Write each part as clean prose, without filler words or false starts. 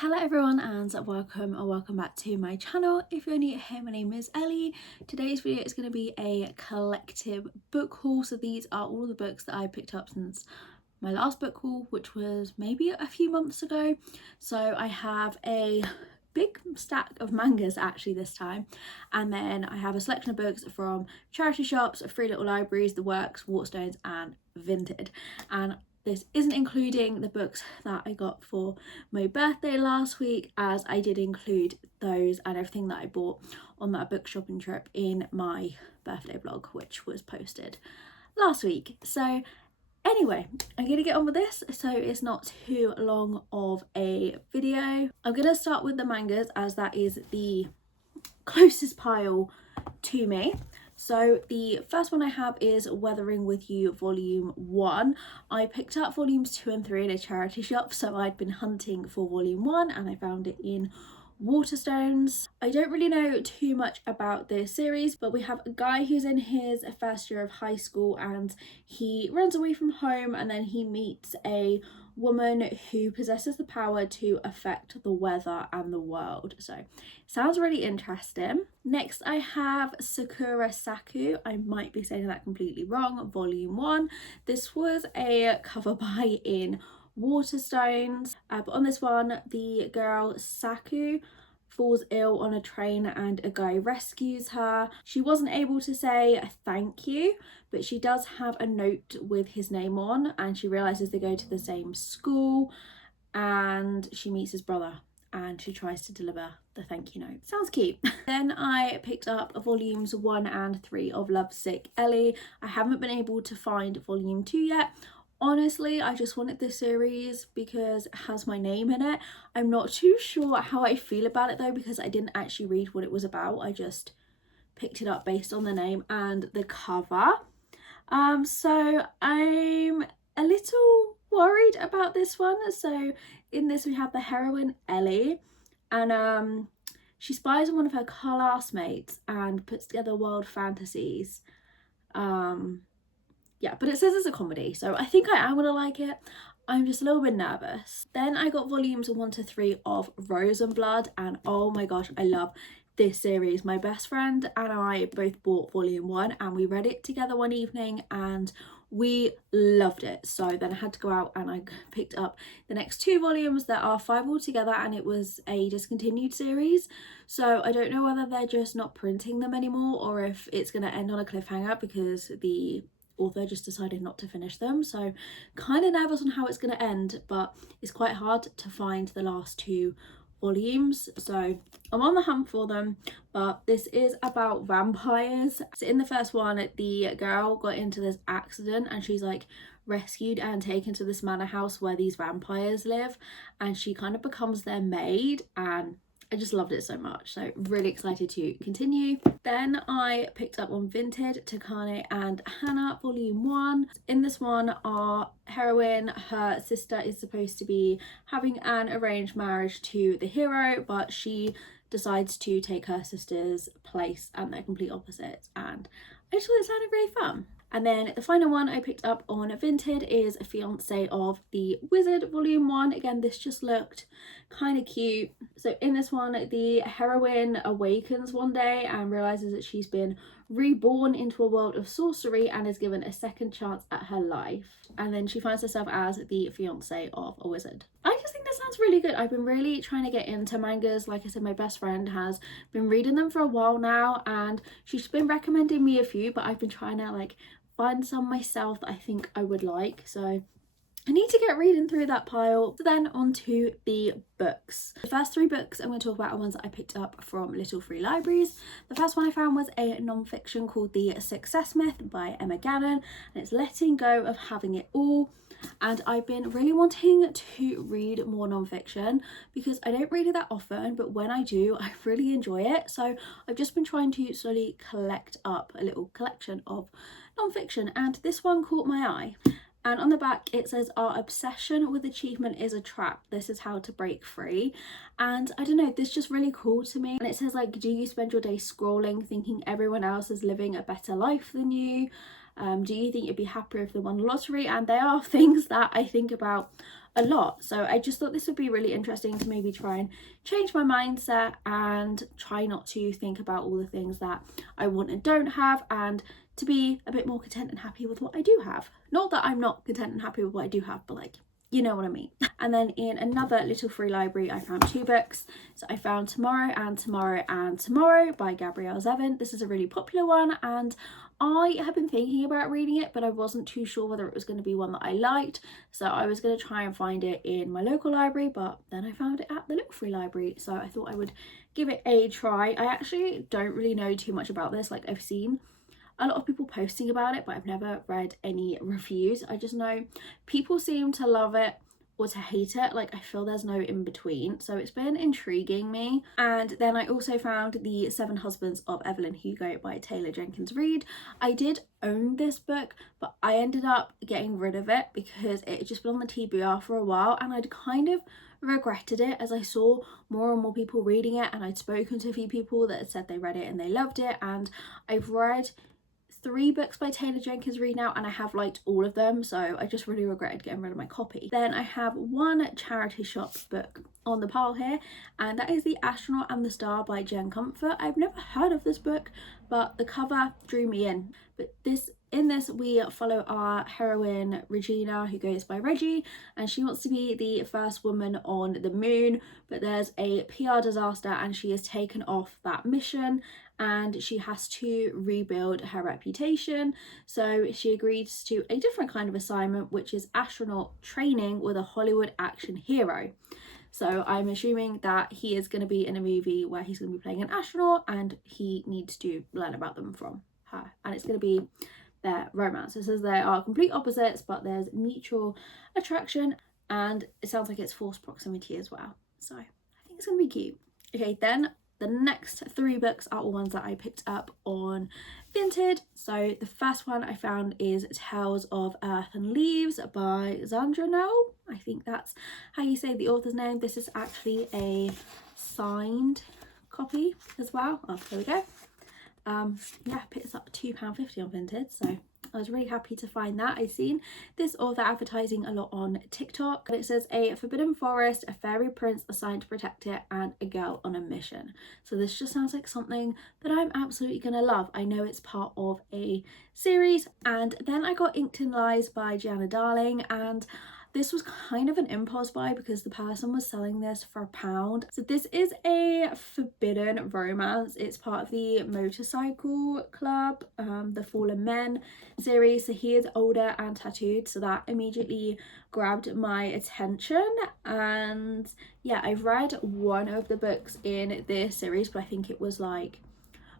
Hello everyone and welcome back to my channel. If you're new here, my name is Ellie. Today's video is going to be a collective book haul. So these are all the books that I picked up since my last book haul, which was maybe a few months ago. So I have a big stack of mangas actually this time, and then I have a selection of books from charity shops, free little libraries, The Works, Waterstones and Vinted. And this isn't including the books that I got for my birthday last week, as I did include those and everything that I bought on that book shopping trip in my birthday vlog, which was posted last week. So anyway, I'm gonna get on with this so it's not too long of a video. I'm gonna start with the mangas as that is the closest pile to me. So the first one I have is Weathering With You Volume 1. I picked up Volumes 2 and 3 in a charity shop, so I'd been hunting for Volume 1 and I found it in Waterstones. I don't really know too much about this series, but we have a guy who's in his first year of high school and he runs away from home, and then he meets a woman who possesses the power to affect the weather and the world. So sounds really interesting. Next I have Sakura Saku. I might be saying that completely wrong. Volume 1. This was a cover buy in Waterstones, but on this one the girl Saku falls ill on a train and a guy rescues her. She wasn't able to say thank you, but she does have a note with his name on, and she realizes they go to the same school, and she meets his brother and she tries to deliver the thank you note. Sounds cute. Then I picked up volumes 1 and 3 of Lovesick Ellie. I haven't been able to find volume 2 yet. Honestly, I just wanted this series because it has my name in it. I'm not too sure how I feel about it though, because I didn't actually read what it was about. I just picked it up based on the name and the cover. So I'm a little worried about this one. So in this we have the heroine Ellie, and she spies on one of her classmates and puts together wild fantasies. Yeah, but it says it's a comedy, so I think I am gonna like it. I'm just a little bit nervous. Then I got volumes 1 to 3 of Rose and Blood, and oh my gosh, I love this series. My best friend and I both bought volume 1 and we read it together one evening and we loved it. So then I had to go out and I picked up the next 2 volumes that are 5 altogether, and it was a discontinued series. So I don't know whether they're just not printing them anymore or if it's going to end on a cliffhanger because the author just decided not to finish them. So kind of nervous on how it's going to end, but it's quite hard to find the last 2 volumes, so I'm on the hunt for them. But this is about vampires. So in the first one, the girl got into this accident and she's like rescued and taken to this manor house where these vampires live, and she kind of becomes their maid, and I just loved it so much, so really excited to continue. Then I picked up on Vinted Takane and Hannah volume 1. In this one, our heroine, her sister is supposed to be having an arranged marriage to the hero, but she decides to take her sister's place and they're complete opposites, and I just thought it sounded really fun. And then the final one I picked up on Vinted is A Fiancé of the Wizard volume 1. Again, this just looked kind of cute. So in this one, the heroine awakens one day and realizes that she's been reborn into a world of sorcery and is given a second chance at her life. And then she finds herself as the fiancé of a wizard. I just think this sounds really good. I've been really trying to get into mangas. Like I said, my best friend has been reading them for a while now and she's been recommending me a few, but I've been trying to like find some myself that I think I would like. So I need to get reading through that pile. So then on to the books. The first 3 books I'm going to talk about are ones that I picked up from little free libraries. The first one I found was a non-fiction called The Success Myth by Emma Gannon, and it's letting go of having it all. And I've been really wanting to read more non-fiction because I don't read it that often, but when I do, I really enjoy it. So I've just been trying to slowly collect up a little collection of non-fiction, and this one caught my eye. And on the back it says, "Our obsession with achievement is a trap. This is how to break free." And I don't know, this is just really cool to me. And it says like, do you spend your day scrolling thinking everyone else is living a better life than you? Do you think you'd be happier if they won the lottery? And they are things that I think about a lot. So I just thought this would be really interesting to maybe try and change my mindset and try not to think about all the things that I want and don't have, and to be a bit more content and happy with what I do have. Not that I'm not content and happy with what I do have, but like, you know what I mean. And then in another little free library, I found 2 books. So I found Tomorrow and Tomorrow and Tomorrow by Gabrielle Zevin. This is a really popular one, and I had been thinking about reading it, but I wasn't too sure whether it was going to be one that I liked. So I was going to try and find it in my local library, but then I found it at the little free library. So I thought I would give it a try. I actually don't really know too much about this. Like, I've seen a lot of people posting about it, but I've never read any reviews. I just know people seem to love it or to hate it. Like, I feel there's no in between, so it's been intriguing me. And then I also found The 7 Husbands of Evelyn Hugo by Taylor Jenkins Reid. I did own this book, but I ended up getting rid of it because it had just been on the TBR for a while, and I'd kind of regretted it as I saw more and more people reading it, and I'd spoken to a few people that had said they read it and they loved it. And I've read 3 books by Taylor Jenkins Reid now, and I have liked all of them, so I just really regretted getting rid of my copy. Then I have one charity shop book on the pile here, and that is The Astronaut and the Star by Jen Comfort. I've never heard of this book, but the cover drew me in. But in this we follow our heroine Regina, who goes by Reggie, and she wants to be the first woman on the moon, but there's a PR disaster and she is taken off that mission, and she has to rebuild her reputation. So she agrees to a different kind of assignment, which is astronaut training with a Hollywood action hero. So I'm assuming that he is going to be in a movie where he's going to be playing an astronaut, and he needs to learn about them from her, and it's going to be their romance. It says they are complete opposites, but there's mutual attraction, and it sounds like it's forced proximity as well. So I think it's going to be cute. Okay, then the next 3 books are all ones that I picked up on Vinted. So the first one I found is Tales of Earth and Leaves by Zandra Noel. I think that's how you say the author's name. This is actually a signed copy as well. Oh, there we go. Yeah, it's up £2.50 on Vinted, so I was really happy to find that. I've seen this author advertising a lot on TikTok, and it says a forbidden forest, a fairy prince assigned to protect it, and a girl on a mission. So this just sounds like something that I'm absolutely gonna love. I know it's part of a series. And then I got Inked in Lies by Gianna Darling, and this was kind of an impulse buy because the person was selling this for £1. So this is a forbidden romance. It's part of the Motorcycle Club, the Fallen Men series. So he is older and tattooed, so that immediately grabbed my attention. And yeah, I've read one of the books in this series, but I think it was like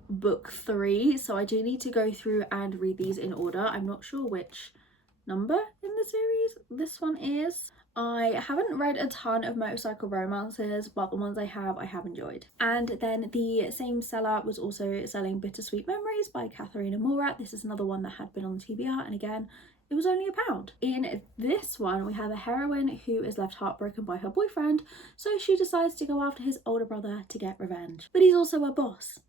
book 3. So I do need to go through and read these in order. I'm not sure which number in the series this one is. I haven't read a ton of motorcycle romances, but the ones I have enjoyed. And then the same seller was also selling Bittersweet Memories by Katharina Morat. This is another one that had been on the TBR, and again, it was only £1. In this one, we have a heroine who is left heartbroken by her boyfriend, so she decides to go after his older brother to get revenge. But he's also a boss,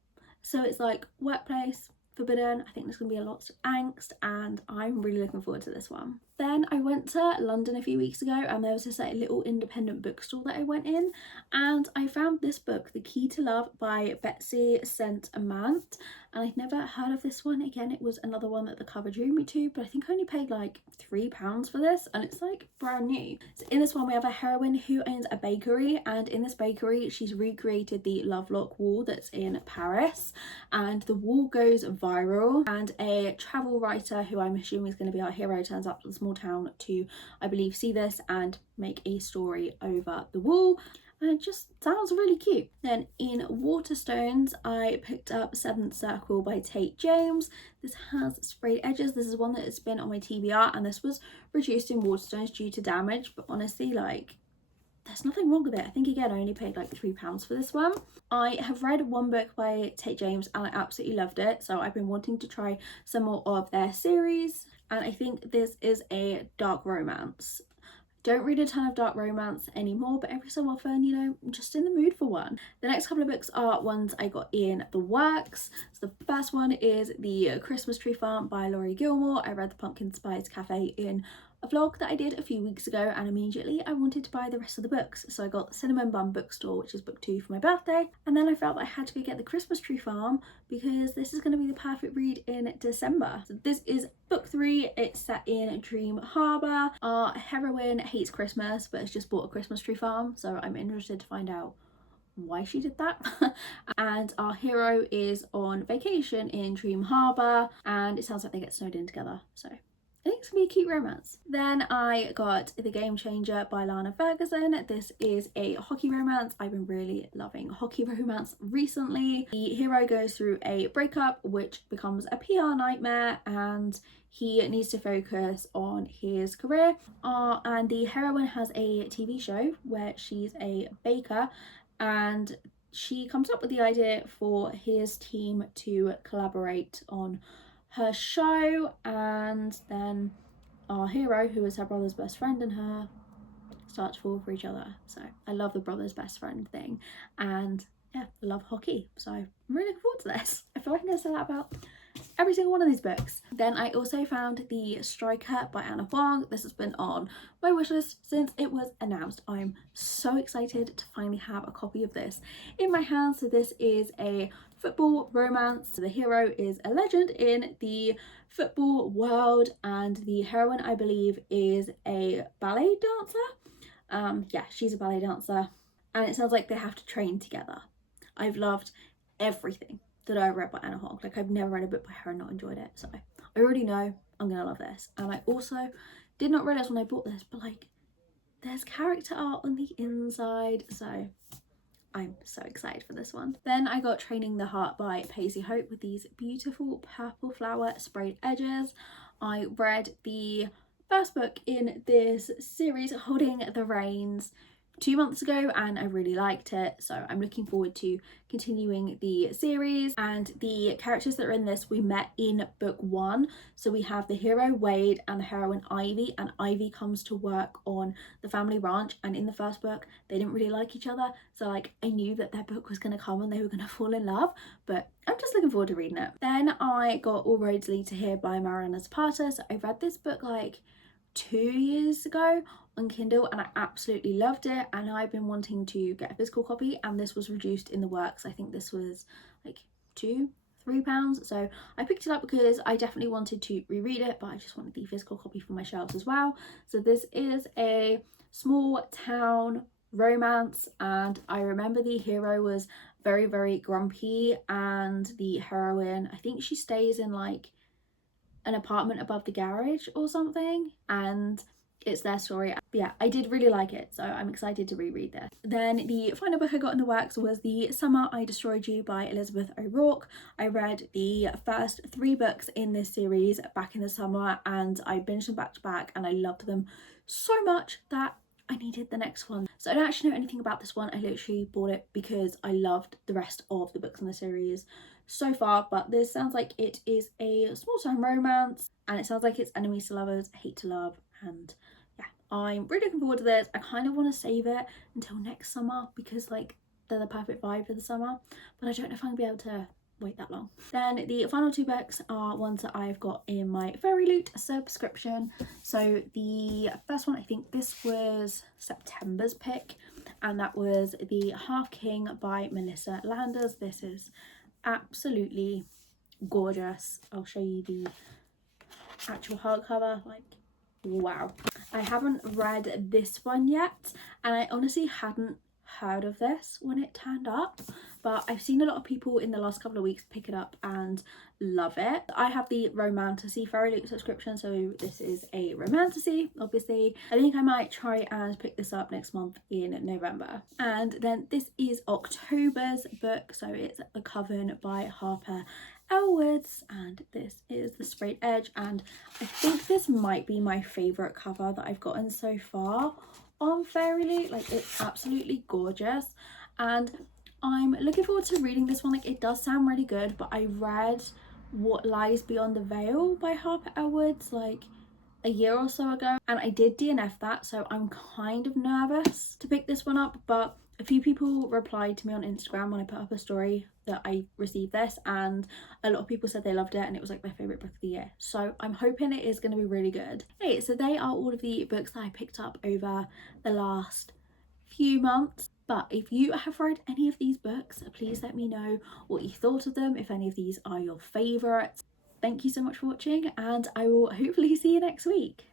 so it's like workplace, forbidden. I think there's going to be a lot of angst, and I'm really looking forward to this one. Then I went to London a few weeks ago, and there was this like little independent bookstore that I went in, and I found this book, The Key to Love by Betsy St. Amant, and I'd never heard of this one. Again, it was another one that the cover drew me to, but I think I only paid like £3 for this, and it's like brand new. So in this one we have a heroine who owns a bakery, and in this bakery she's recreated the Lovelock wall that's in Paris, and the wall goes viral, and a travel writer, who I'm assuming is going to be our hero, turns up to the small town to, I believe, see this and make a story over the wall. And it just sounds really cute. Then in Waterstones, I picked up Seventh Circle by Tate James. This has sprayed edges. This is one that has been on my TBR, and this was reduced in Waterstones due to damage, but honestly, like, there's nothing wrong with it. I think again I only paid like £3 for this one. I have read one book by Tate James and I absolutely loved it, so I've been wanting to try some more of their series, and I think this is a dark romance. Don't read a ton of dark romance anymore, but every so often, you know, I'm just in the mood for one. The next couple of books are ones I got in the works. So the first one is The Christmas Tree Farm by Laurie Gilmore. I read The Pumpkin Spice Cafe in a vlog that I did a few weeks ago, and immediately I wanted to buy the rest of the books. So I got Cinnamon Bun Bookstore, which is book 2 for my birthday, and then I felt that I had to go get the Christmas Tree Farm because this is going to be the perfect read in December. So this is book 3. It's set in Dream Harbour. Our heroine hates Christmas but has just bought a Christmas tree farm, so I'm interested to find out why she did that. And our hero is on vacation in Dream Harbour, and it sounds like they get snowed in together, so I think it's gonna be a cute romance. Then I got The Game Changer by Lana Ferguson. This is a hockey romance. I've been really loving hockey romance recently. The hero goes through a breakup which becomes a PR nightmare, and he needs to focus on his career. And the heroine has a TV show where she's a baker, and she comes up with the idea for his team to collaborate on her show, and then our hero, who is her brother's best friend, and her start to fall for each other. So I love the brother's best friend thing, and yeah, I love hockey, so I'm really looking forward to this. I feel like I'm going to say that about every single one of these books. Then I also found The Striker by Anna Huang. This has been on my wishlist since it was announced. I'm so excited to finally have a copy of this in my hands. So this is a football romance. The hero is a legend in the football world, and the heroine, I believe, is a ballet dancer. Yeah, she's a ballet dancer, and it sounds like they have to train together. I've loved everything that I read by Anna Huang. Like, I've never read a book by her and not enjoyed it, so I already know I'm gonna love this. And I also did not realise when I bought this, but like, there's character art on the inside, so I'm so excited for this one. Then I got Training the Heart by Paisley Hope with these beautiful purple flower sprayed edges. I read the first book in this series, Holding the Reins, 2 months ago, and I really liked it, so I'm looking forward to continuing the series. And the characters that are in this we met in book 1. So we have the hero Wade and the heroine Ivy, and Ivy comes to work on the family ranch, and in the first book they didn't really like each other, so like I knew that their book was going to come and they were going to fall in love, but I'm just looking forward to reading it. Then I got All Roads Lead to Here by Mariana Zapata. So I read this book like 2 years ago on Kindle, and I absolutely loved it, and I've been wanting to get a physical copy, and this was reduced in the works. I think this was like £2-3, so I picked it up because I definitely wanted to reread it, but I just wanted the physical copy for my shelves as well. So this is a small town romance, and I remember the hero was very, very grumpy, and the heroine, I think she stays in like an apartment above the garage or something, and it's their story. But yeah, I did really like it, so I'm excited to reread this. Then the final book I got in the works was The Summer I Destroyed You by Elizabeth O'Rourke. I read the first 3 books in this series back in the summer, and I binged them back to back, and I loved them so much that I needed the next one. So I don't actually know anything about this one. I literally bought it because I loved the rest of the books in the series so far, but this sounds like it is a small town romance, and it sounds like it's enemies to lovers, hate to love, and yeah, I'm really looking forward to this. I kind of want to save it until next summer because like they're the perfect vibe for the summer, but I don't know if I'm gonna be able to wait that long. Then the final 2 books are ones that I've got in my Fairy Loot subscription. So the first one, I think this was September's pick, and that was The Half King by Melissa Landers. This is absolutely gorgeous. I'll show you the actual hardcover. Like, wow. I haven't read this one yet, and I honestly hadn't heard of this when it turned up, but I've seen a lot of people in the last couple of weeks pick it up and love it. I have the Romantasy Fairy Loot subscription, so this is a Romantasy, obviously. I think I might try and pick this up next month in November. And then this is October's book, so it's The Coven by Harper Elwoods, and this is the sprayed edge, and I think this might be my favourite cover that I've gotten so far on Fairy Loot. Like, it's absolutely gorgeous, and I'm looking forward to reading this one. Like, it does sound really good, but I read What Lies Beyond the Veil by Harper Elwoods like a year or so ago, and I did DNF that, so I'm kind of nervous to pick this one up, but A few people replied to me on Instagram when I put up a story that I received this, and a lot of people said they loved it and it was like their favourite book of the year. So I'm hoping it is going to be really good. Okay, so they are all of the books that I picked up over the last few months. But if you have read any of these books, please let me know what you thought of them, if any of these are your favourites. Thank you so much for watching, and I will hopefully see you next week.